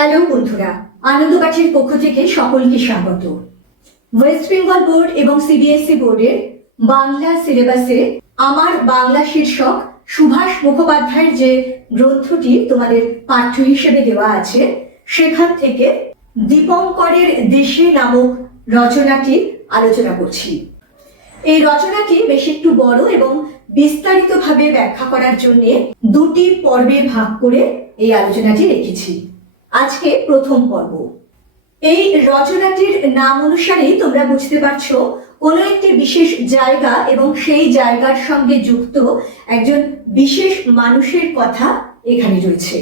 Hello বন্ধুরা আনন্দবাটির পক্ষ থেকে সকলকে স্বাগত। ওয়েস্ট বেঙ্গল বোর্ড এবং সিবিএসই বোর্ডের বাংলা সিলেবাসে আমার বাংলা শীর্ষক সুভাষ মুখোপাধ্যায়ের যে গ্রন্থটি তোমাদের পাঠ্য হিসেবে দেওয়া আছে, সেখান থেকে দীপঙ্করের দেশে নামক রচনাটি আলোচনা করছি। এই রচনাটি বেশ একটু বড় এবং বিস্তারিতভাবে ব্যাখ্যা করার জন্য দুটি পর্বে ভাগ করে এই আলোচনাটি রেখেছি। আজকে প্রথম পর্ব। এই রচনাটির নাম অনুসারেই তোমরা বুঝতে পারছ, কোনো একটি বিশেষ জায়গা এবং সেই জায়গার সঙ্গে যুক্ত একজন বিশেষ মানুষের কথা এখানে রয়েছে।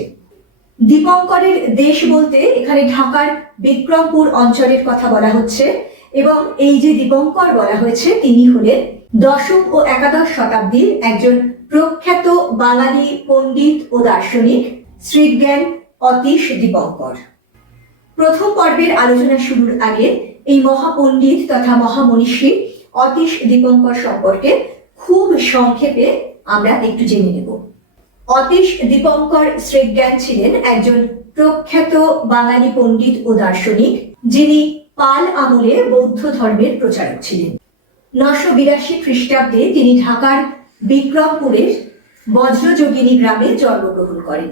দীপঙ্করের দেশ বলতে এখানে ঢাকার বিক্রমপুর অঞ্চলের কথা বলা হচ্ছে এবং এই যে দীপঙ্কর বলা হয়েছে, তিনি হলেন দশম ও একাদশ শতাব্দীর একজন প্রখ্যাত বাঙালি পণ্ডিত ও দার্শনিক, শ্রীজ্ঞান অতীশ দীপঙ্কর প্রথম পর্বের আলোচনা শুরুর আগে এই মহাপণ্ডিত তথা মহামনীষী অতীশ দীপঙ্কর সম্পর্কে খুব সংক্ষেপে আমরা একটু জেনে নেব। অতীশ দীপঙ্কর শ্রীজ্ঞান ছিলেন একজন প্রখ্যাত বাঙালি পণ্ডিত ও দার্শনিক, যিনি পাল আমলে বৌদ্ধ ধর্মের প্রচারক ছিলেন। নশো বিরাশি খ্রিস্টাব্দে তিনি ঢাকার বিক্রমপুরের বজ্রযোগিনী গ্রামে জন্মগ্রহণ করেন।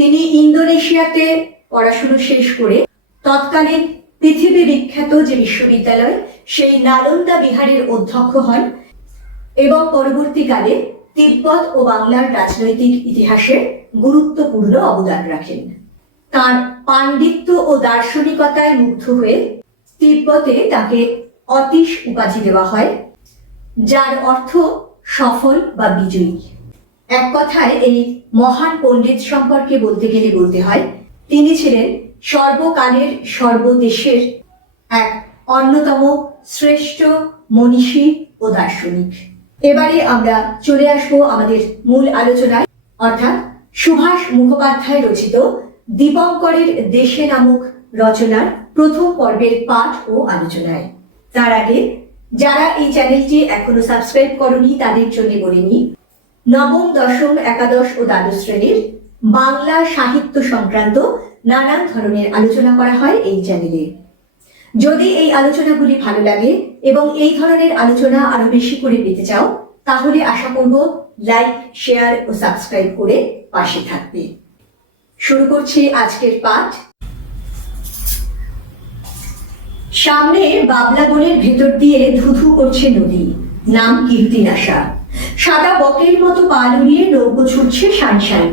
তিনি ইন্দোনেশিয়াতে পড়াশুনো শেষ করে তৎকালীন পৃথিবী বিখ্যাত যে বিশ্ববিদ্যালয়, সেই নালন্দা বিহারের অধ্যক্ষ হন এবং পরবর্তীকালে তিব্বত ও বাংলার রাজনৈতিক ইতিহাসে গুরুত্বপূর্ণ অবদান রাখেন। তার পাণ্ডিত্য ও দার্শনিকতায় মুগ্ধ হয়ে তিব্বতে তাকে অতীশ উপাধি দেওয়া হয়, যার অর্থ সফল বা বিজয়ী। এক কথায়, এই মহান পণ্ডিত সম্পর্কে বলতে গেলে বলতে হয়, তিনি ছিলেন সর্বকালের সর্বদেশের এক অন্যতম শ্রেষ্ঠ মনীষী ও দার্শনিক। এবারে আমরা চলে আসব আমাদের মূল আলোচনায়। অর্থাৎ সুভাষ মুখোপাধ্যায় রচিত দীপঙ্করের দেশে নামক রচনার প্রথম পর্বের পাঠ ও আলোচনায়। তার আগে, যারা এই চ্যানেলটি এখনও সাবস্ক্রাইব করনি, তাদের জন্য বলে নিই নবম, দশম, একাদশ ও দ্বাদশ শ্রেণির বাংলা সাহিত্য সংক্রান্ত নানান ধরনের আলোচনা করা হয় এই চ্যানেলে। যদি এই আলোচনাগুলি ভালো লাগে এবং এই ধরনের আলোচনা আরও বেশি করে পেতে চাও, তাহলে আশা করব লাইক, শেয়ার ও সাবস্ক্রাইব করে পাশে থাকবে। শুরু করছি আজকের পাঠ। সামনে বাবলা বনের ভেতর দিয়ে ধুধু করছে নদী। নাম কীর্তিনাশা। সাদা বকের মতো পাল উড়িয়ে নৌকো ছুটছে সানসান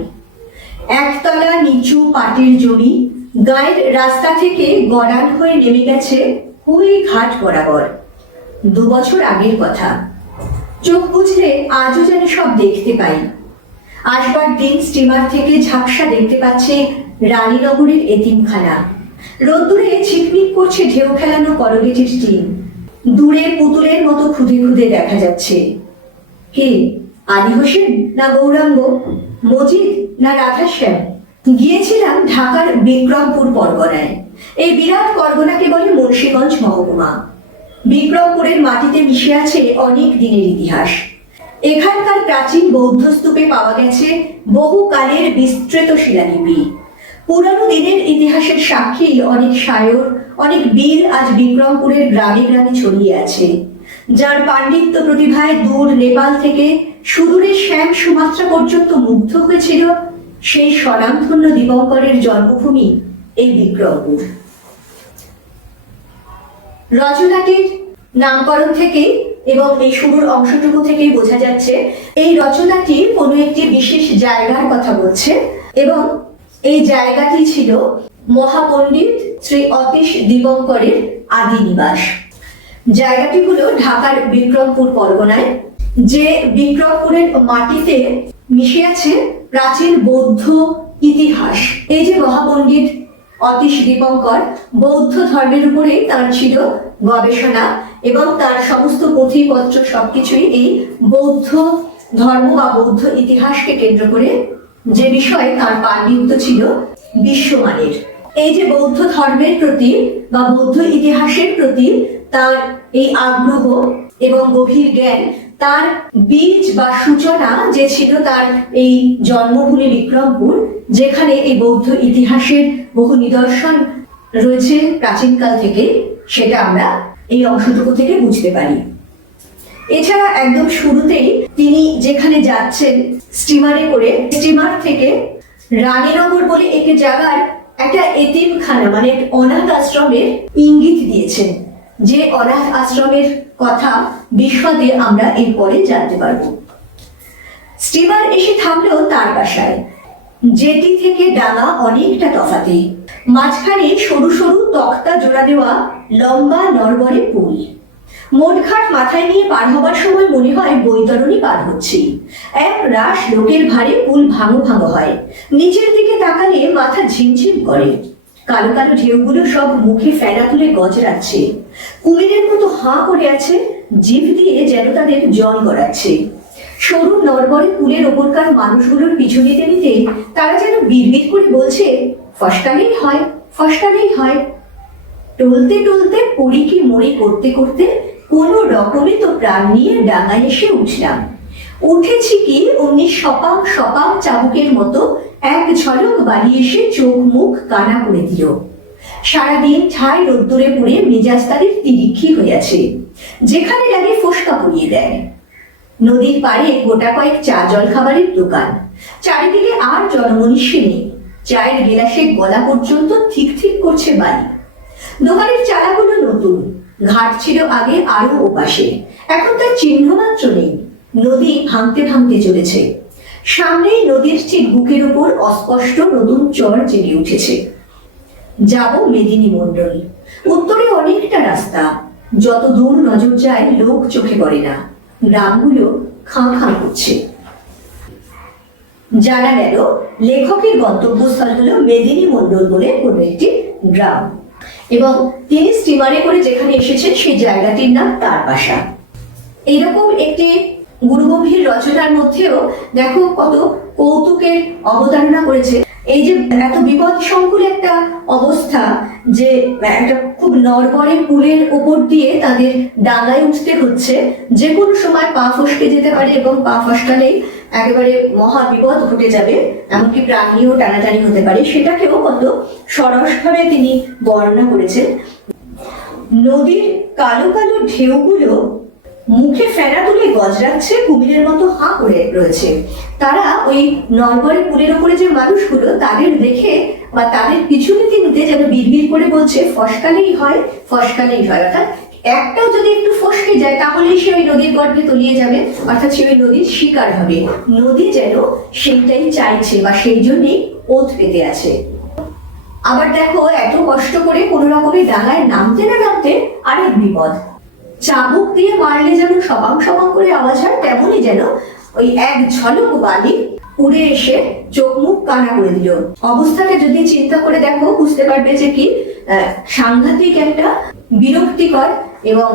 একতলা নিচু পাটের জমি, গায়ের রাস্তা থেকে গড়ান হয়ে নেমে গেছে হুই ঘাট বরাবর। দু বছর আগের কথা। চোখ বুঝলে আজও যেন সব দেখতে পাই। আসবার দিন স্টিমার থেকে ঝাপসা দেখতে পাচ্ছে রানীনগরের এতিমখানা। রোদ্দুরে ঝিকমিক করছে ঢেউ খেলানো করগেটের টিন দূরে পুতুলের মতো খুদে খুদে দেখা যাচ্ছে। কে আলী হোসেন না গৌরাঙ্গ, মজিদ না রাধাশ্যাম? গিয়েছিলাম ঢাকার বিক্রমপুর পরগনায়। এই বিরাট পরগনাকে বলে মুন্সীগঞ্জ মহকুমা। বিক্রমপুরের মাটিতে মিশে আছে অনেক দিনের ইতিহাস। এখানকার প্রাচীন বৌদ্ধ স্তূপে পাওয়া গেছে বহু কালের বিস্তৃত শিলালিপি। পুরানো দিনের ইতিহাসের সাক্ষী অনেক সায়র, অনেক বীর আজ বিক্রমপুরের গ্রামে গ্রামে ছড়িয়ে আছে। যার পাণ্ডিত্য প্রতিভায় দূর নেপাল থেকে সুদূরের শ্যাম সুমাত্রা পর্যন্ত মুগ্ধ হয়েছিল সেই স্বনামধন্য দিবঙ্করের জন্মভূমি এই বিক্রমপুর। রচনাটির নামকরণ থেকে এবং এই শুরুর অংশটুকু থেকেই বোঝা যাচ্ছে, এই রচনাটি কোনো একটি বিশেষ জায়গার কথা বলছে এবং এই জায়গাটি ছিল মহাপণ্ডিত শ্রী অতীশ দিবঙ্করের আদি নিবাস। জায়গাটি হলো ঢাকার বিক্রমপুর পরগনায়, যে বিক্রমপুরের মাটিতে মিশে আছে প্রাচীন বৌদ্ধ ইতিহাস। এই যে মহাপণ্ডিত অতীশ দীপঙ্কর বৌদ্ধ ধর্মের উপরে তার ছিল গবেষণা এবং তার সমস্ত পুঁথিপত্র সবকিছুই এই বৌদ্ধ ধর্ম বা বৌদ্ধ ইতিহাসকে কেন্দ্র করে যে বিষয়ে তার পাণ্ডিত্য ছিল বিশ্বমানের। এই যে বৌদ্ধ ধর্মের প্রতি বা বৌদ্ধ ইতিহাসের প্রতি তার এই আগ্রহ এবং গভীর জ্ঞান, তার বীজ বা সূচনা যে ছিল তার এই জন্মভূমি বিক্রমপুর, যেখানে এই বৌদ্ধ ইতিহাসের বহু নিদর্শন রয়েছে প্রাচীনকাল থেকে, সেটা আমরা এই অংশটুকু থেকে বুঝতে পারি। এছাড়া একদম শুরুতেই তিনি যেখানে যাচ্ছেন, স্টিমারে করে, স্টিমার থেকে রানীনগর বলে একটি জায়গার একটা এতিমখানা মানে অনাথ আশ্রমের ইঙ্গিত দিয়েছেন। যে অনাথ আশ্রমের কথা বিশদে আমরা এরপরে জানতে পারব। স্টিমার এসে থামলেও তার বাসায়। জেটি থেকে ডাঙা অনেকটা তফাতে। মাঝখানে সরু সরু তক্তা জোড়া দেওয়া লম্বা নরবরে পুল। মোটঘাট মাথায় নিয়ে পার হবার সময় মনে হয় বৈতরণী পার হচ্ছি। এক রাশ লোকের ভারে পুল ভাঙো ভাঙো হয়। নিচের দিকে তাকালে মাথা ঝিমঝিম করে। কালো কালো ঢেউগুলো সব মুখে ফেনা তুলে গজরাচ্ছে কুমিরের মতো হাঁ করে আছে, জিভ দিয়ে যেন তাদের জল গড়াচ্ছে। সরু নরবরে পুলের ওপরকার মানুষগুলোর পিছু নিতে নিতে তারা যেন বিড়বিড় করে বলছে, ফসকালেই হয় ফসকালেই হয়। টলতে টলতে পড়িকে মরি করতে করতে কোনো রকমে তো প্রাণ নিয়ে ডাঙায় এসে উঠলাম। উঠেছি কি অমনি সপাং সপাং চাবুকের মতো এক ঝলক বাড়ি এসে চোখ মুখ কানা করে দিল। সারাদিন ঠাই রোদ্দুরে পড়ে মেজাজ তাদের তিরিক্ষি হইয়াছে। যেখানে লাগে ফোসকা পরিয়ে দেয়। নদীর পাড়ে গোটা কয়েক চা জল খাবারের দোকান। চারিদিকে আর জনমনীষী নেই। চায়ের গেলাসে গলা পর্যন্ত ঠিক ঠিক করছে বাড়ি দোকানের চালাগুলো নতুন। ঘাট ছিল আগে আরও ওপাশে। এখন তার চিহ্ন মাত্র নেই। নদী ভাঙতে ভাঙতে চলেছে। সামনেই নদীর ঠিক বুকের উপর অস্পষ্ট নতুন চর জেগে উঠেছে। যাব মেদিনী মণ্ডল। উত্তরে অনেকটা রাস্তা। যত দূর নজর যায়, লোক চোখে পড়ে না। গ্রামগুলো খাঁ খাঁ করছে। জানা গেল, লেখকের গন্তব্যস্থল হলো মেদিনী মণ্ডল বলে কোনো একটি গ্রাম। এবং তিনি স্টিমারে করে যেখানে এসেছেন, সেই জায়গাটির নাম তার বাসা। এইরকম একটি গুরুগম্ভীর রচনার মধ্যেও দেখো কত কৌতুকের অবতারণা করেছে। এই যে এত বিপদ সংকুল একটা অবস্থা যে একটা খুব নরবরে পুলের ওপর দিয়ে তাদের ডাঙায় উঠতে হচ্ছে, যে কোনো সময় পা ফসকে যেতে পারে এবং পা ফসকালেই একেবারে মহা বিপদ ঘটে যাবে, এমনকি প্রাণ নিয়েও টানাটানি হতে পারে। সেটাকেও কত সরসভাবে তিনি বর্ণনা করেছেন। নদীর কালো কালো ঢেউগুলো মুখে ফেনা তুলে গজরাচ্ছে কুমিরের মতো হাঁ করে রয়েছে। তারা ওই নরবরে পুলের ওপরে যে মানুষগুলো, তাদের দেখে বা তাদের পিছু নিতে নিতে যেন বিড়বিড় করে বলছে, ফসকালেই হয় ফসকালেই হয়। অর্থাৎ একটাও যদি একটু ফসকে যায়, তাহলেই সে ওই নদীর গর্ভে তলিয়ে যাবে, অর্থাৎ সে ওই নদীর শিকার হবে। নদী যেন সেইটাই চাইছে বা সেই জন্যই ওত পেতে আছে। আবার দেখো, এত কষ্ট করে কোনো রকমের ডাঙায় নামতে না নামতে আরেক বিপদ। চাবুক দিয়ে মারলে যেন সবাং সবাং করে আওয়াজ হয়, তেমনই যেন ওই এক ঝলক বালি উড়ে এসে চোখ মুখ কানা করে দিল। অবস্থাটা যদি চিন্তা করে দেখো, বুঝতে পারবে যে কি সাংঘাতিক একটা বিরক্তিকর এবং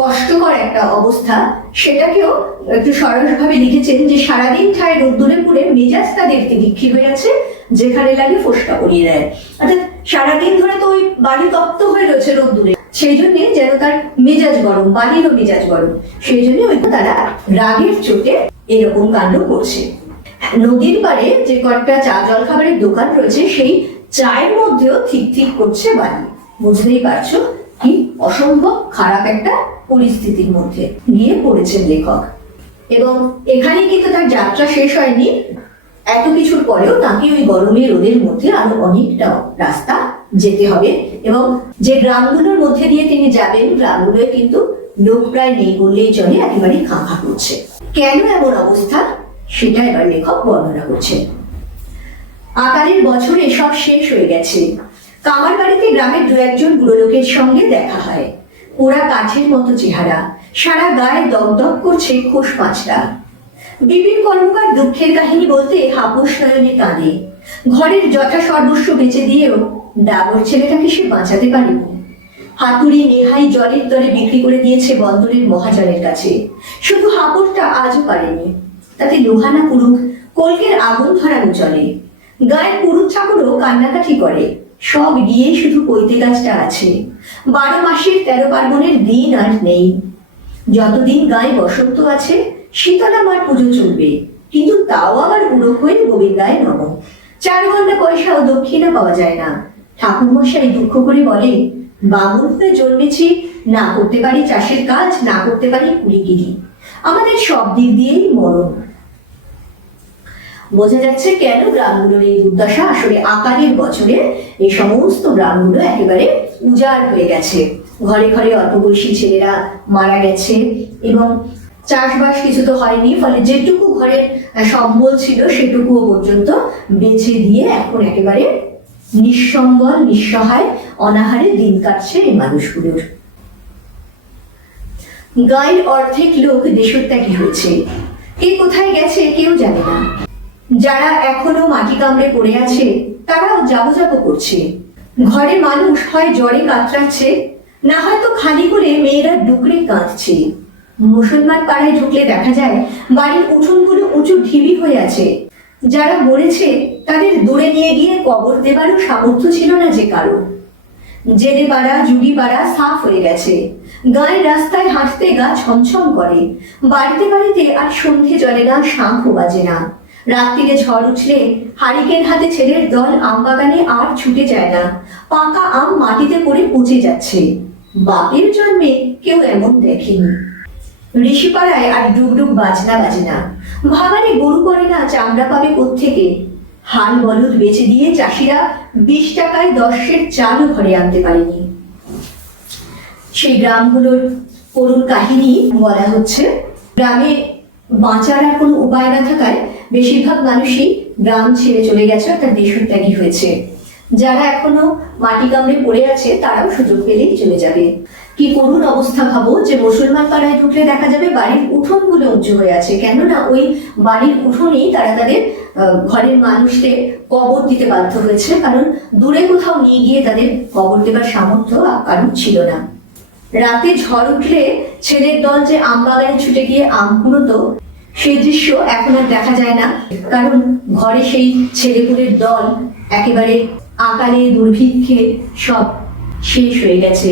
কষ্টকর একটা অবস্থা। সেটাকেও একটু সরসভাবে লিখেছেন যে, সারাদিন ঠায় রোদ্দুরে পুড়ে মেজাজ তাদের তিরিক্ষি হয়ে আছে, যেখানে লাগে ফোসকা পরিয়ে দেয়। অর্থাৎ সারাদিন ধরে তো ওই বালি তপ্ত হয়ে রয়েছে রোদ্দুরে। সেই জন্যে যেন তার মেজাজ গরম বালিরও মেজাজ গরম। সেই জন্য তারা রাগের চোটে এরকম কাণ্ড করছে। নদীর পাড়ে যে কয়েকটা চা জল খাবারের দোকান রয়েছে, সেই চায়ের মধ্যেও ঠিক ঠিক করছে বালি। বুঝতেই পারছ কি অসম্ভব খারাপ একটা পরিস্থিতির মধ্যে নিয়ে পড়েছেন লেখক। এবং এখানে কিন্তু তার যাত্রা শেষ হয়নি। এত কিছুর পরেও তাকে ওই গরমে রোদের মধ্যে আরও অনেকটা রাস্তা যেতে হবে। এবং যে গ্রামগুলোর মধ্যে দিয়ে তিনি যাবেন, গ্রামগুলোয় কিন্তু লোক প্রায় নেই বললেই চলে, একেবারে খাঁখা করছে। কেন এমন অবস্থা? সেটা এবার লেখক বর্ণনা করছেন আকারের বছরে সব শেষ হয়ে গেছে। কামার বাড়িতে গ্রামের দু একজন বুড়ো লোকের সঙ্গে দেখা হয়। ওরা কাঠের মতো চেহারা, সারা গায়ে দগদগ করছে খোস পাঁচরা। বিপিন কর্মকার দুঃখের কাহিনী বলতে হাপুস নয়নে কাঁদে। ঘরের যথা সর্বস্ব বেঁচে দিয়েও ডাবর ছেলেটাকে সে বাঁচাতে পারেনি। হাতুড়ি নেহাই জলের দরে বিক্রি করে দিয়েছে বন্দরের মহাজনের কাছে। শুধু হাপুরটা আজও পারেনি। তাতে লোহানা পুরুষ কলকের আগুন ধরানো চলে। গায়ের পুরুষ ঠাকুরও কান্নাকাঠি করে। সব গিয়ে শুধু পৈতে গাছটা আছে। বারো মাসের তেরো পার্বণের দিন আর নেই। যতদিন গায়ে বসন্ত আছে, শীতলা মার পুজো চলবে। কিন্তু তাও আবার বুড়ো হয়ে গোবিন্দায় নব চার ঘণ্টা ও দক্ষিণা পাওয়া যায় না। ঠাকুরমশাই দুঃখ করে বলে বামুন হয়ে জন্মেছি, না করতে পারি চাষের কাজ, না করতে পারি কুড়িগিরি। আমাদের সব দিক দিয়েই মরণ। বোঝা যাচ্ছে কেন গ্রামগুলোর এই দুর্দশা আসলে আকারের বছরে এই সমস্ত গ্রামগুলো একেবারে উজাড় হয়ে গেছে। ঘরে ঘরে অল্প বয়সী ছেলেরা মারা গেছে এবং চাষবাস কিছু তো হয়নি, ফলে যেটুকু ঘরের সম্বল ছিল সেটুকুও পর্যন্ত বেছে দিয়ে এখন একেবারে নিঃসম্বল নিঃসহায়, অনাহারে দিন কাটছে এই মানুষগুলোর। গায়ের অর্ধেক লোক দেশত্যাগী হয়েছে। কে কোথায় গেছে কেউ জানে না। যারা এখনও মাটি কামড়ে পড়ে আছে, তারাও যাব যাব করছে। ঘরে মানুষ হয় জ্বরে কাতরাচ্ছে, না হয়তো খালি করে মেয়েরা ডুকরে কাঁদছে। মুসলমান পাড়ায় ঢুকলে দেখা যায়, বাড়ির উঠোনগুলো উঁচু ঢিবি হয়ে আছে। যারা মরেছে, তাদের দূরে নিয়ে গিয়ে কবর দেবারও সামর্থ্য ছিল না যে কারও। জেলে পাড়া, জুড়ি পাড়া সাফ হয়ে গেছে। গায়ের রাস্তায় হাঁটতে গা ছমছম করে। বাড়িতে বাড়িতে আর সন্ধে জলে না শাঁখ বাজে না। রাত্রিরে ঝড় উঠলে হারিকেন হাতে ছেলের দল আম বাগানে আর ছুটে যায় না। পাকা আম মাটিতে পড়ে পচে যাচ্ছে। বাপের জন্মে কেউ এমন দেখেনি। ঋষিপাড়ায় আর ডুবডুব বাজনা বাজে না। ভাগানে গরু করে না, চামড়া পাবে থেকে হাল বলদ বেচে দিয়ে চাষিরা বিশ টাকায় দশের চালও ঘরে আনতে পারেনি। সেই গ্রামগুলোর করুণ কাহিনী বলা হচ্ছে, গ্রামে বাঁচার আর কোনো উপায় না থাকায় বেশিরভাগ মানুষই গ্রাম ছেড়ে চলে গেছে, অর্থাৎ দেশত্যাগী হয়েছে। যারা এখনও মাটি কামড়ে পড়ে আছে, তারাও সুযোগ পেলেই চলে যাবে। কি করুণ অবস্থা ভাবো যে মুসলমান পাড়ায় ঢুকলে দেখা যাবে বাড়ির উঠোন উঠোনগুলো উঁচু হয়ে আছে। কেননা ওই বাড়ির উঠোনেই তারা তাদের ঘরের মানুষদের কবর দিতে বাধ্য হয়েছে। কারণ দূরে কোথাও নিয়ে গিয়ে তাদের কবর দেবার সামর্থ্য কারণ ছিল না। রাতে ঝড় উঠলে ছেলের দল যে আম বাগানে ছুটে গিয়ে আম কুড়োতো, সেই দৃশ্য এখন আর দেখা যায় না। কারণ ঘরে সেই ছেলেপুলের দল একেবারে আকালে দুর্ভিক্ষে সব শেষ হয়ে গেছে।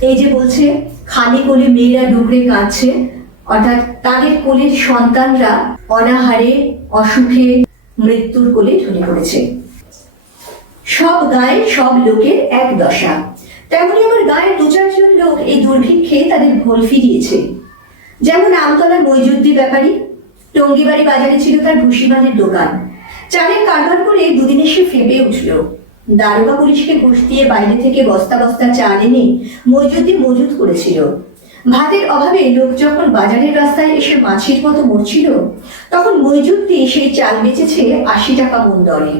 এই যে বলছে, খালি কোলে মেয়েরা ডুবরে কাঁদছে, অর্থাৎ তাদের কোলের সন্তানরা অনাহারে, অসুখে মৃত্যুর কোলে ঢলে পড়েছে। সব গায়ে সব লোকের এক দশা। তেমনি আমার গায়ের দু চারজন লোক এই দুর্ভিক্ষে তাদের ভোল ফিরিয়েছে। যেমন আমতলার মৈজুদ্দি ব্যাপারী, টঙ্গিবাড়ি বাজারে ছিল তার ভুসিমানের দোকান। চালের কারবার করে দুদিনে সে ফেঁপে উঠল। দারোগা পুলিশকে ঘুষ দিয়ে বাইরে থেকে বস্তা বস্তা চাল এনে মজুদি মজুদ করেছিল। ভাতের অভাবে লোক যখন বাজারের রাস্তায় এসে মাছির মতো মরছিল, তখন মজুদ্দি সেই চাল বেচেছে আশি টাকা মন দরে।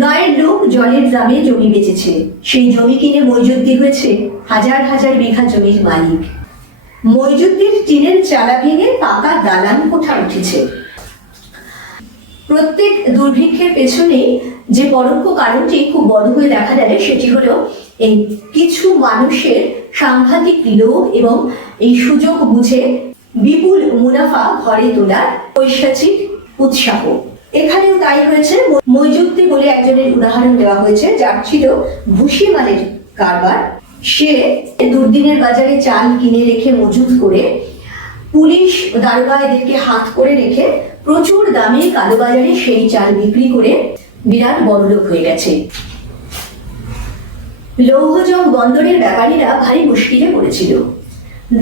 গায়ের লোক জলের দামে জমি বেচেছে, সেই জমি কিনে মজুদ্দি হয়েছে হাজার হাজার বিঘা জমির মালিক। মইজুদ্দির টিনের চালা ভেঙে পাকা দালান কোঠা উঠেছে। প্রত্যেক দুর্ভিক্ষের পেছনে যে পরোক্ষ কারণটি খুব বড় হয়ে দেখা যাবে সেটি হলো এই কিছু মানুষের সাংঘাতিক লোভ এবং এই সুযোগ বুঝে বিপুল মুনাফা ঘরে তোলার ঐশাচিক উৎসাহ। এখানেও তাই হয়েছে মইজুদ্দি বলে একজনের উদাহরণ দেওয়া হয়েছে, যার ছিল ভুসিমালের কারবার। সে দুর্দিনের বাজারে চাল কিনে রেখে মজুত করে পুলিশ দারোগা এদেরকে হাত করে রেখে প্রচুর দামে কালোবাজারে সেই চাল বিক্রি করে বিরাট বড়লোক হয়ে গেছে। লৌহজং বন্দরের ব্যাপারীরা ভারী মুশকিলে পড়েছিল।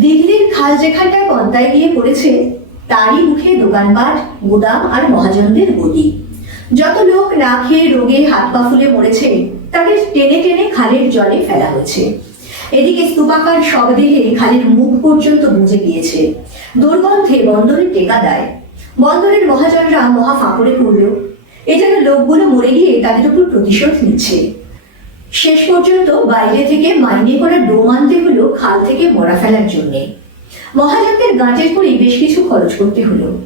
দিল্লির খাল যেখানটায় পন্তায় গিয়ে পড়েছে, তারই মুখে দোকানপাট, গুদাম আর মহাজনদের গতি যত লোক না খেয়ে রোগে হাত পা ফুলে মরেছে, তাদের টেনে টেনে খালের জলে ফেলা হয়েছে। এদিকে স্তূপাকার শবদেহে খালের মুখ পর্যন্ত বুঝে গিয়েছে। দুর্গন্ধে বন্দরে টেকা দেয়। বন্দরের মহাজনরা মহা ফাঁপড়ে পড়ল। এ যেন লোকগুলো মরে গিয়ে তাদের উপর প্রতিশোধ নিচ্ছে। শেষ পর্যন্ত বাইরে থেকে মাইনে করা ডোম আনতে হলো খাল থেকে মরা ফেলার জন্যে। মহাজনদের গাঁটের করেই বেশ কিছু খরচ করতে হলো।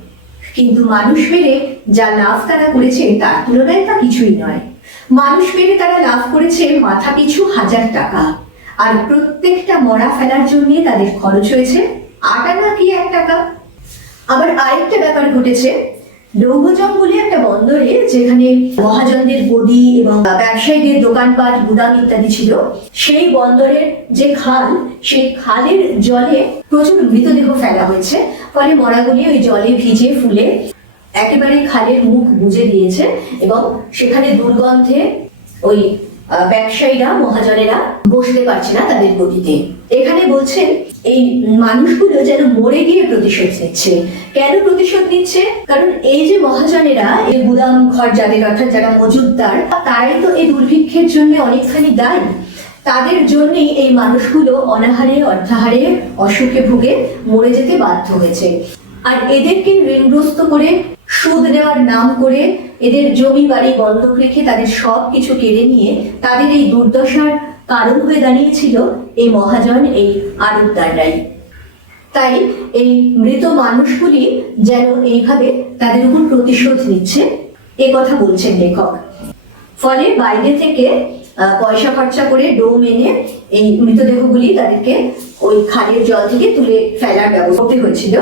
কিন্তু মানুষ মেরে যা লাভ তারা করেছে তার তুলনায় তা কিছুই নয়। মানুষ মেরে তারা লাভ করেছে মাথা পিছু হাজার টাকা। আর প্রত্যেকটা মরা ফেলার জন্য তাদের খরচ হয়েছে আটানা কি এক টাকা? আবার আরেকটা ব্যাপার ঘটেছে। লৌহজং বলে একটা বন্দরে যেখানে মহাজনদের বডি এবং ব্যবসায়ীদের দোকানপাট, গুদাম ইত্যাদি ছিল, সেই বন্দরের যে খাল, সেই খালের জলে প্রচুর মৃতদেহ ফেলা হয়েছে। ফলে মরাগুলি ওই জলে ভিজে ফুলে একেবারে খালের মুখ বুঝে দিয়েছে এবং সেখানে দুর্গন্ধে ওই ব্যবসায়ীরা, মহাজনেরা বসতে পারছে না তাদের গতিতে। এখানে বলছেন, এই মানুষগুলো যেন মরে গিয়ে প্রতিশোধ নিচ্ছে। কেন প্রতিশোধ নিচ্ছে? কারণ এই যে মহাজনেরা, এই গুদাম ঘর যাদের, অর্থাৎ যারা মজুদদার তারাই তো এই দুর্ভিক্ষের জন্য অনেকখানি দায়ী। তাদের জন্যই এই মানুষগুলো অনাহারে, অর্থাহারে, অসুখে ভুগে মরে যেতে বাধ্য হয়েছে। আর এদেরকে ঋণগ্রস্ত করে সুদ নেওয়ার নাম করে এদের জমি বাড়ি বন্ধক রেখে তাদের সব কিছু কেড়ে নিয়ে তাদের এই দুর্দশার কারণ হয়ে দাঁড়িয়েছিল এই মহাজন, এই আড়তদাররাই তাই এই মৃত মানুষগুলি যেন এইভাবে তাদের উপর প্রতিশোধ নিচ্ছে, এ কথা বলছেন লেখক। ফলে বাইরে থেকে পয়সা খরচা করে ডোম এনে এই মৃতদেহগুলি তাদেরকে ওই খালের জল থেকে তুলে ফেলার ব্যবস্থা হয়েছিল।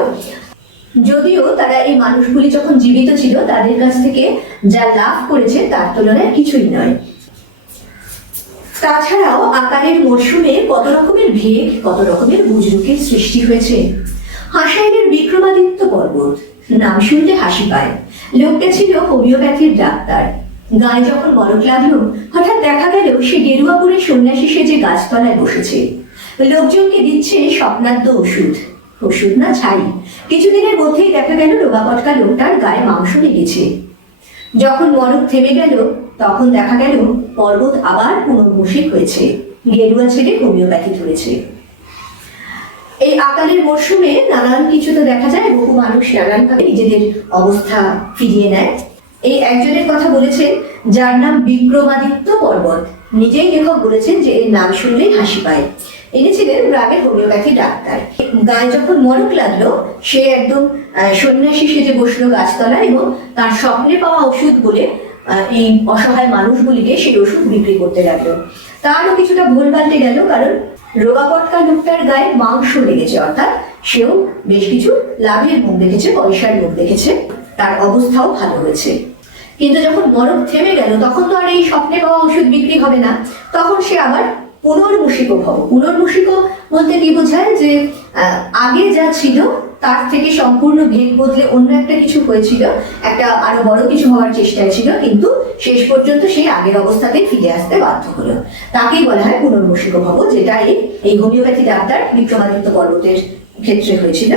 যদিও তারা এই মানুষগুলি যখন জীবিত ছিল, তাদের কাছ থেকে যা লাভ করেছে তার তুলনায় কিছুই নয়। তাছাড়াও আকারের মরশুমে কত রকমের ভেগ কত রকমের বুজরুকের সৃষ্টি হয়েছে। হাসাইনের বিক্রমাদিত্য পর্বত, নাম শুনলে হাসি পায়। লোকটা ছিল হোমিওপ্যাথির ডাক্তার। গায়ে যখন বরফ লাগল, হঠাৎ দেখা গেল সে গেরুয়া পরে সন্ন্যাসী সেজে গাছতলায় বসেছে। লোকজনকে দিচ্ছে স্বপ্নাদ্য ওষুধ। ওষুধ না ছাই কিছুদিনের মধ্যেই দেখা গেল রোগা পটকা লোকটার গায়ে মাংস লেগেছে। যখন বরফ থেমে গেল, তখন দেখা গেল পর্বত আবার পুনর্মুষিক হয়েছে। গেরুয়া ছেড়ে হোমিওপ্যাথি ধরেছে। এই আকালের মরশুমে নানান কিছু তো দেখা যায় বহু মানুষ নানানভাবে নিজেদের অবস্থা ফিরিয়ে নেয়। এই একজনের কথা বলেছেন, যার নাম বিক্রমাদিত্য পর্বত। নিজেই লেখক বলেছেন যে এর নাম শুনলেই হাসি পায়। ইনি ছিলেন গ্রামের হোমিওপ্যাথি ডাক্তার। গায়ে যখন মরক লাগল, সে একদম সন্ন্যাসী সেজে বসল গাছতলায় এবং তার স্বপ্নে পাওয়া ওষুধ বলে এই অসহায় মানুষগুলিকে সেই ওষুধ বিক্রি করতে লাগল। তারও কিছুটা ভুল পাল্টে গেল কারণ রোগাপটকা লোকটার গায়ে মাংস লেগেছে, অর্থাৎ সেও বেশ কিছু লাভের মুখ দেখেছে, পয়সার মুখ দেখেছে, তার অবস্থাও ভালো হয়েছে। কিন্তু যখন মরক থেমে গেল, তখন তো আর এই স্বপ্নে পাওয়া ওষুধ বিক্রি হবে না। তখন সে আবার পুনর্মুষিক ভব। পুনর্মুষিক বলতে কি বোঝায় যে আগে যা ছিল, তার থেকে সম্পূর্ণ ভেদ বদলে অন্য একটা কিছু হয়েছিল, একটা আরও বড় কিছু হওয়ার চেষ্টায় ছিল, কিন্তু শেষ পর্যন্ত সেই আগের অবস্থাতেই ফিরে আসতে বাধ্য হলো। তাকেই বলা হয় পুনর্মুষিক ভব যেটা এই হোমিওপ্যাথি ডাক্তার বিক্রমাদিত্য পর্বতের ক্ষেত্রে হয়েছিল।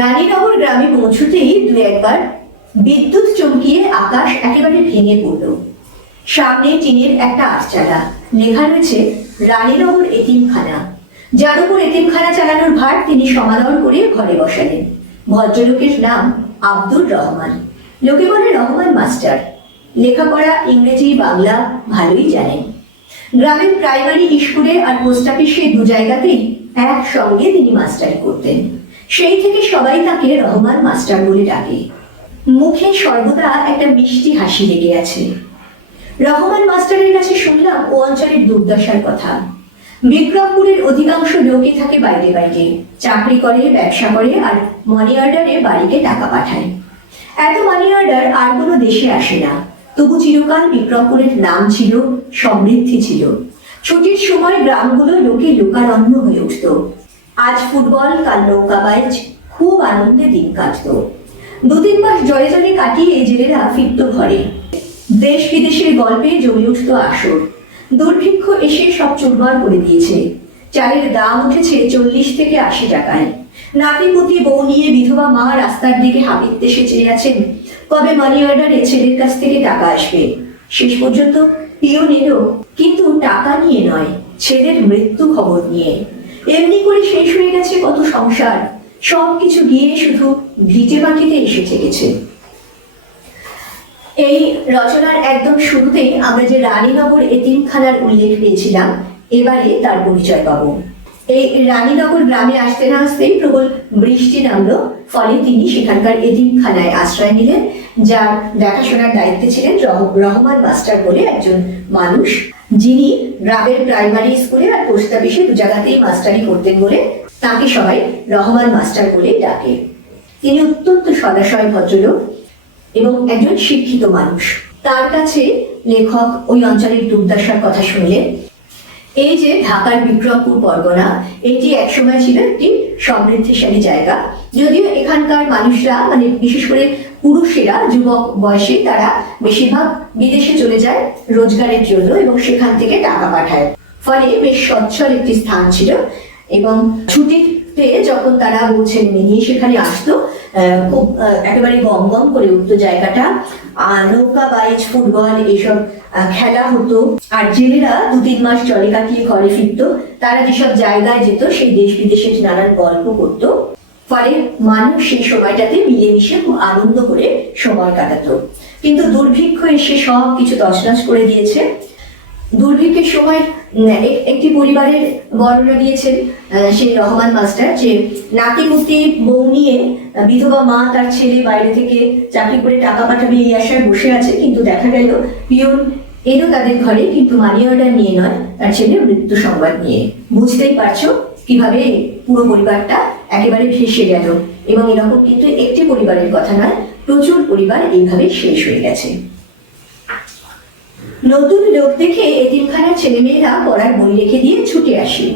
রানীনগর গ্রামে পৌঁছতেই দু একবার বিদ্যুৎ চমকিয়ে আকাশ একেবারে ভেঙে পড়ল। সামনে টিনের একটা আটচালা। লেখা রয়েছে, রানীনগর এতিমখানা। যার উপর এতিমখানা চালানোর ভার তিনি সমাধান করে ঘরে বসালেন। ভদ্রলোকের নাম আব্দুর রহমান। লোকে বলে রহমান মাস্টার। লেখাপড়া ইংরেজি, বাংলা ভালোই জানেন। গ্রামের প্রাইমারি স্কুলে আর পোস্ট অফিসে দু জায়গাতেই একসঙ্গে তিনি মাস্টারি করতেন। সেই থেকে সবাই তাকে রহমান মাস্টার বলে ডাকে। মুখে সর্বদা একটা মিষ্টি হাসি লেগে আছে। রহমান মাস্টারের কাছে শুনলাম ও অঞ্চলের দুর্দশার কথা। বিক্রমপুরের অধিকাংশ লোকই থাকে বাইরে বাইরে। চাকরি করে, ব্যবসা করে আর মানি অর্ডারে বাড়িতে টাকা পাঠায়। এত মানি অর্ডার আর কোনো দেশে আসে না। তবু চিরকাল বিক্রমপুরের নাম ছিল, সমৃদ্ধি ছিল। ছুটির সময় গ্রামগুলো লোকে লোকারণ্য হয়ে উঠত। আজ ফুটবল, কাল নৌকাবাজ খুব আনন্দে দিন কাটতো। দু তিন মাস জলে জলে কাটিয়ে জেলেরা ফিরত ঘরে। দেশ বিদেশের গল্পে জমি উঠত আসর। দুর্ভিক্ষ এসে সব চুরমার করে দিয়েছে। চালের দাম উঠেছে চল্লিশ থেকে আশি টাকায়। নাতিপুতি বউ নিয়ে বিধবা মা রাস্তার দিকে হাবিত দেশে চেয়ে আছেন, কবে মানি অর্ডারে ছেলের কাছ থেকে টাকা আসবে? শেষ পর্যন্ত পিও নিল, কিন্তু টাকা নিয়ে নয়, ছেলের মৃত্যু খবর নিয়ে। এমনি করে শেষ হয়ে গেছে কত সংসার সব কিছু গিয়ে শুধু ভিটে মাটিতে এসে ঠেকেছে এই রচনার একদম শুরুতেই আমরা যে রানীনগর এতিমখানার উল্লেখ পেয়েছিলাম, এবারে তার পরিচয় পাবো। এই রানীনগর গ্রামে আসতে না আসতেই প্রবল বৃষ্টি নামলো, ফলে তিনি সেখানকার এতিমখানায় আশ্রয় নিলেন, যার দেখাশোনার দায়িত্বে ছিলেন রহমান মাস্টার বলে একজন মানুষ, যিনি গ্রামের প্রাইমারি স্কুলে আর পোস্ট অফিসে দু জায়গাতেই মাস্টারি করতেন বলে তাকে সবাই রহমান মাস্টার বলে ডাকে। তিনি অত্যন্ত সদাশয় ভদ্রলোক এবং একজন শিক্ষিত মানুষ। তার কাছে লেখক ওই অঞ্চলের দুর্দশার কথা শুনলেন এই যে ঢাকার বিক্রমপুর পরগনা, এটি একসময় ছিল একটি সমৃদ্ধিশালী জায়গা। যদিও এখানকার মানুষরা মানে বিশেষ করে পুরুষেরা, যুবক বয়সে তারা বেশিরভাগ বিদেশে চলে যায় রোজগারের জন্য এবং সেখান থেকে টাকা পাঠায়। ফলে বেশ সচ্ছল একটি স্থান ছিল এবং ছুটিতে যখন তারা বউ ছেলে নিয়ে সেখানে আসতো খুব একেবারে গম গম করে উঠতো জায়গাটা। নৌকা, বাইচ, ফুটবল এইসব খেলা হতো। আর জেলেরা দু তিন মাস জলে কাটিয়ে ঘরে ফিরতো। তারা যেসব জায়গায় যেত, সেই দেশ বিদেশের নানান গল্প করতো। ফলে মানুষ সেই সময়টাতে মিলেমিশে খুব আনন্দ করে সময় কাটাতো। কিন্তু দুর্ভিক্ষ এসে সব কিছু তছনছ করে দিয়েছে। দুর্ভিক্ষের সময় একটি পরিবারের বর্ণনা দিয়েছেন সেই রহমান মাস্টার, যে নাতিপুতি বউ নিয়ে বিধবা মা তার ছেলে বাইরে থেকে চাকরি করে টাকা পাঠাবে এই আশায় বসে আছে, কিন্তু দেখা গেল পিয়ন এলো তাদের ঘরে, কিন্তু মানি অর্ডার নিয়ে নয়, তার ছেলে মৃত্যু সংবাদ নিয়ে। বুঝতেই পারছ কীভাবে পুরো পরিবারটা একেবারে ভেসে গেল, এবং এরকম কিন্তু একটি পরিবারের কথা নয়, প্রচুর পরিবার এইভাবে শেষ হয়ে গেছে। নতুন লোক দেখে এতিমখানার ছেলেমেয়েরা পড়ার বই রেখে দিয়ে ছুটে আসে।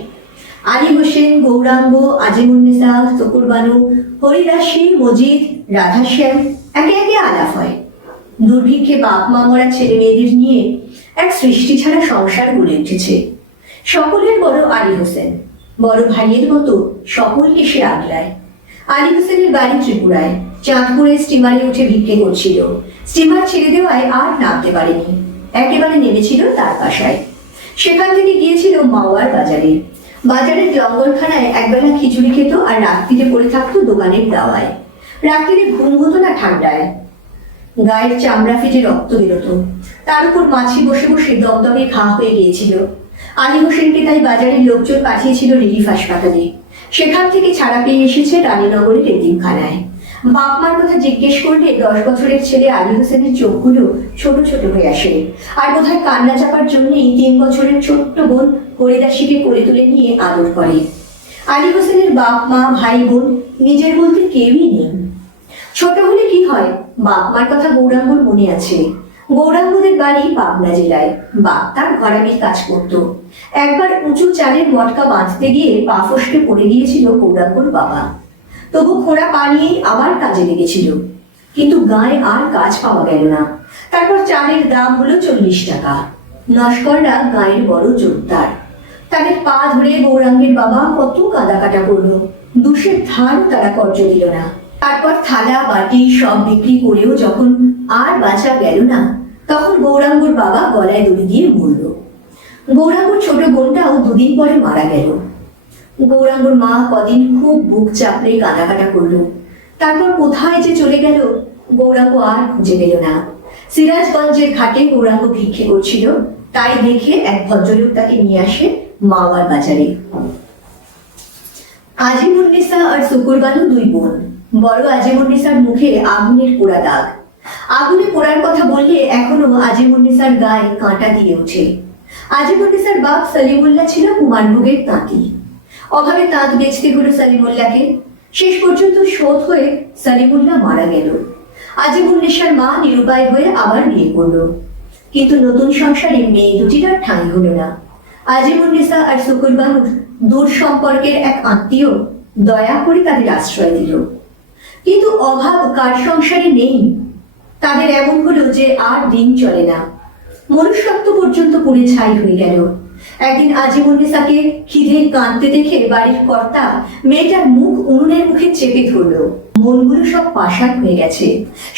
আলী হোসেন, গৌরাঙ্গ আজিমুন্নেসা তকুর বানু, হরিদাসী মজিদ রাধাশ্যাম একে একে আলাপ হয়। দুর্ভিক্ষে বাপ মা মরা ছেলে মেয়েদের নিয়ে এক সৃষ্টি ছাড়া সংসার গড়ে উঠেছে। সকলের বড় আলী হোসেন। বড় ভাইয়ের মতো সকলকে সে আগলায়। আলী হোসেনের বাড়ি ত্রিপুরায়। চাঁদপুরে স্টিমারে উঠে ভিক্ষে করছিল। স্টিমার ছেড়ে দেওয়ায় আর নামতে পারেনি। একেবারে নেমেছিল তার বাসায়। সেখান থেকে গিয়েছিল মাওয়ার বাজারে। বাজারের জঙ্গলখানায় একবেলা খিচুড়ি খেত আর রাত্রিরে পড়ে থাকতো দোকানের দাওয়ায়। রাত্রিরে ঘুম হতো না ঠান্ডায়। গায়ের চামড়া ফেটে রক্ত বেরোতো। তার উপর মাছি বসে বসে দমদমে ঘা হয়ে গিয়েছিল। আলী হোসেনকে তাই বাজারের লোকজন পাঠিয়েছিল রিলিফ হাসপাতালে। সেখান থেকে ছাড়া পেয়ে এসেছে রানীনগরের এতিমখানায়। বাপ মার কথা জিজ্ঞেস করলে দশ বছরের ছেলে আলী হোসেনের চোখগুলো ছোট ছোট হয়ে আসে। আর বোধহয় কান্না চাপার জন্যই তিন বছরের ছোট্ট বোন হরিদাসীকে করে তুলে নিয়ে আদর করে। আলী হোসেনের বাপ, মা, ভাই, বোন নিজের বলতে কেউই নেই। ছোট হলে কি হয়? বাপ মার কথা গৌরাঙ্গর মনে আছে। গৌরাঙ্গদের বাড়ি পাবনা জেলায়। বাপ তার ঘরামির কাজ করত। একবার উঁচু চালের মটকা বাঁধতে গিয়ে পা ফসকে পড়ে গিয়েছিল গৌরাঙ্গর বাবা। তবু খোঁড়া পা নিয়েই আবার কাজে লেগেছিল। কিন্তু গায়ে আর কাজ পাওয়া গেল না। তারপর চালের দাম হলো চল্লিশ টাকা। নস্কররা গায়ের বড় জোরদার। তাদের পা ধরে গৌরাঙ্গের বাবা কত কাটা করল। দুশের ধান তারা কর্য দিল না। তারপর থালা, বাটি সব বিক্রি করেও যখন আর বাঁচা গেল না, তখন গৌরাঙ্গর বাবা গলায় দড়ি দিয়ে মরল গৌরাঙ্গর ছোট বোনটাও দুদিন পরে মারা গেল। গৌরাঙ্গর মা কদিন খুব বুক চাপড়ে কাটা করল। তারপর কোথায় যে চলে গেল, গৌরাঙ্গ আর খুঁজে পেল না। সিরাজগঞ্জের ঘাটে গৌরাঙ্গ ভিক্ষে করছিল, তাই দেখে এক ভদ্রলোক তাকে নিয়ে আসে মাওয়ার বাজারে। আজিমুন্নেসা আর শুকুরবানু দুই বোন। বড় আজিমুন্নেসার মুখে আগুনের পোড়া দাগ। আগুনে পোড়ার কথা বললে এখনও আজিমুন্নেসার গায়ে কাঁটা দিয়ে ওঠে। আজিমুন্নেসার বাপ সলিমুল্লাহ ছিল কুমারভোগের তাঁতি। অভাবে তাঁত বেচতে হলো সলিমুল্লাহকে। শেষ পর্যন্ত শোধ হয়ে সলিমুল্লাহ মারা গেল। আজিমুন্নেসার মা নিরুপায় হয়ে আবার বিয়ে করল। কিন্তু নতুন সংসারে মেয়ে দুটির আর ঠাঁই হলো না। আজিমুন্নেসা আর শুকুর বানুর দূর সম্পর্কের এক আত্মীয় দয়া করে তাদের আশ্রয় দিল। কিন্তু অভাব কার সংসারে নেই? তাদের এমন হলো যে আর দিন চলে না। মনুষ্যত্ব পর্যন্ত পুড়ে ছাই হয়ে গেল। একদিন আজিমুন্নেসাকে খিদে কাঁদতে দেখে বাড়ির কর্তা মেয়েটার মুখ উনুনের মুখে চেপে ধরলো। মনগুলো সব পাষাণ হয়ে গেছে।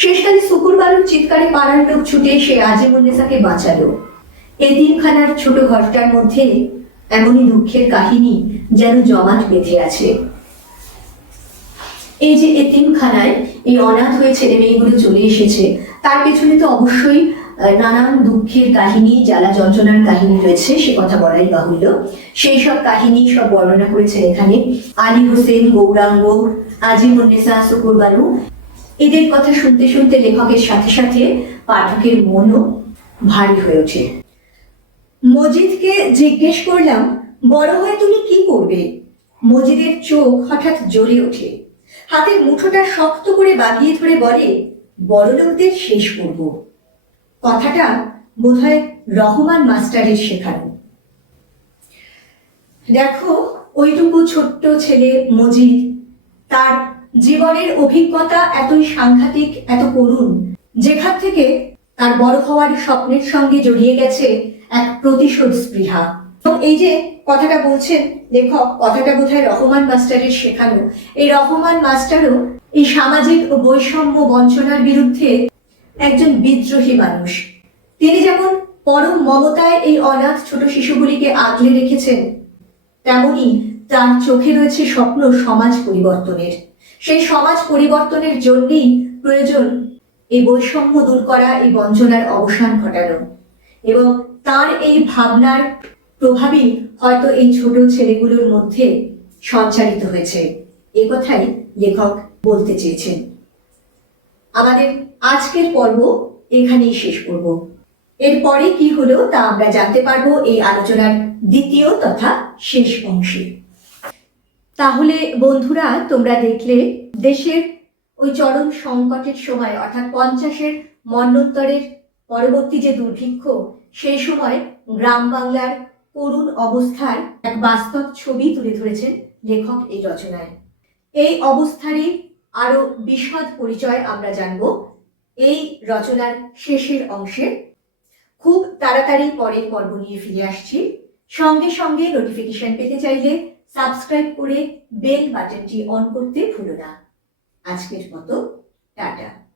শেষকালে শুকুর বালুর চিৎকারে পাড়ার লোক ছুটে এসে আজিমুন্নেসাকে বাঁচালো। এতিমখানার ছোট ঘরটার মধ্যে এমনই দুঃখের কাহিনী যেন জমাট বেঁধে আছে। এই যে এতিমখানায় এই অনাথ হয়ে ছেলে মেয়েগুলো চলে এসেছে, তার পেছনে তো অবশ্যই নানান দুঃখের কাহিনী, জ্বালা যন্ত্রণার কাহিনী রয়েছে, সে কথা বলাই বাহুল্য। সেই সব কাহিনী সব বর্ণনা করেছেন এখানে আলী হোসেন, গৌরাঙ্গ আজিমুন্নেসা শুকুর বানু এদের কথা শুনতে শুনতে লেখকের সাথে সাথে পাঠকের মনও ভারী হয়ে ওঠে। মজিদকে জিজ্ঞেস করলাম, বড় হয়ে তুমি কি করবে? মজিদের চোখ হঠাৎ জ্বলে ওঠে। হাতের মুঠোটা শক্ত করে বাঁধিয়ে ধরে বলে, বড়লোকদের শেষ করব। কথাটা বোধহয় রহমান মাস্টারের শেখানো। দেখো, ওইটুকু ছোট্ট ছেলে মজিদ, তার জীবনের অভিজ্ঞতা এতই সাংঘাতিক, এত করুণ, যেখান থেকে তার বড় হওয়ার স্বপ্নের সঙ্গে জড়িয়ে গেছে এক প্রতিশোধ স্পৃহা। এই যে কথাটা বলছেন, লেখক, কথাটা বোধহয় রহমান মাস্টারের শেখানো। এই রহমান মাস্টারও এই সামাজিক বৈষম্য বঞ্চনার বিরুদ্ধে একজন বিদ্রোহী মানুষ। তিনি যেমন পরম মমতায় এই অনাথ ছোট শিশুগুলিকে আগলে রেখেছেন, তেমনি তার চোখে রয়েছে স্বপ্ন সমাজ পরিবর্তনের। সেই সমাজ পরিবর্তনের জন্যই প্রয়োজন এই বৈষম্য দূর করা, এই বঞ্চনার অবসান ঘটানো। এবং তার এই ভাবনার প্রভাবই হয়তো এই ছোট ছেলেগুলোর মধ্যে সঞ্চারিত হয়েছে। এ কথাই লেখক বলতে চেয়েছেন। আমাদের আজকের পর্ব এখানেই শেষ করব। এরপরে কি হলো তা আমরা জানতে পারব এই আলোচনার দ্বিতীয় তথা শেষ অংশে। তাহলে বন্ধুরা, তোমরা দেখলে দেশের ওই চরম সংকটের সময়, অর্থাৎ পঞ্চাশের মন্বন্তরের পরবর্তী যে দুর্ভিক্ষ, সেই সময় গ্রাম বাংলার করুণ অবস্থার এক বাস্তব ছবি তুলে ধরেছেন লেখক এই রচনায়। এই অবস্থারই আরও বিশদ পরিচয় আমরা জানব এই রচনার শেষের অংশে। খুব তাড়াতাড়ি পরের পর্ব নিয়ে ফিরে আসছি। সঙ্গে সঙ্গে নোটিফিকেশন পেতে চাইলে সাবস্ক্রাইব করে বেল বাটনটি অন করতে ভুলো না। আজকের মতো, টাটা।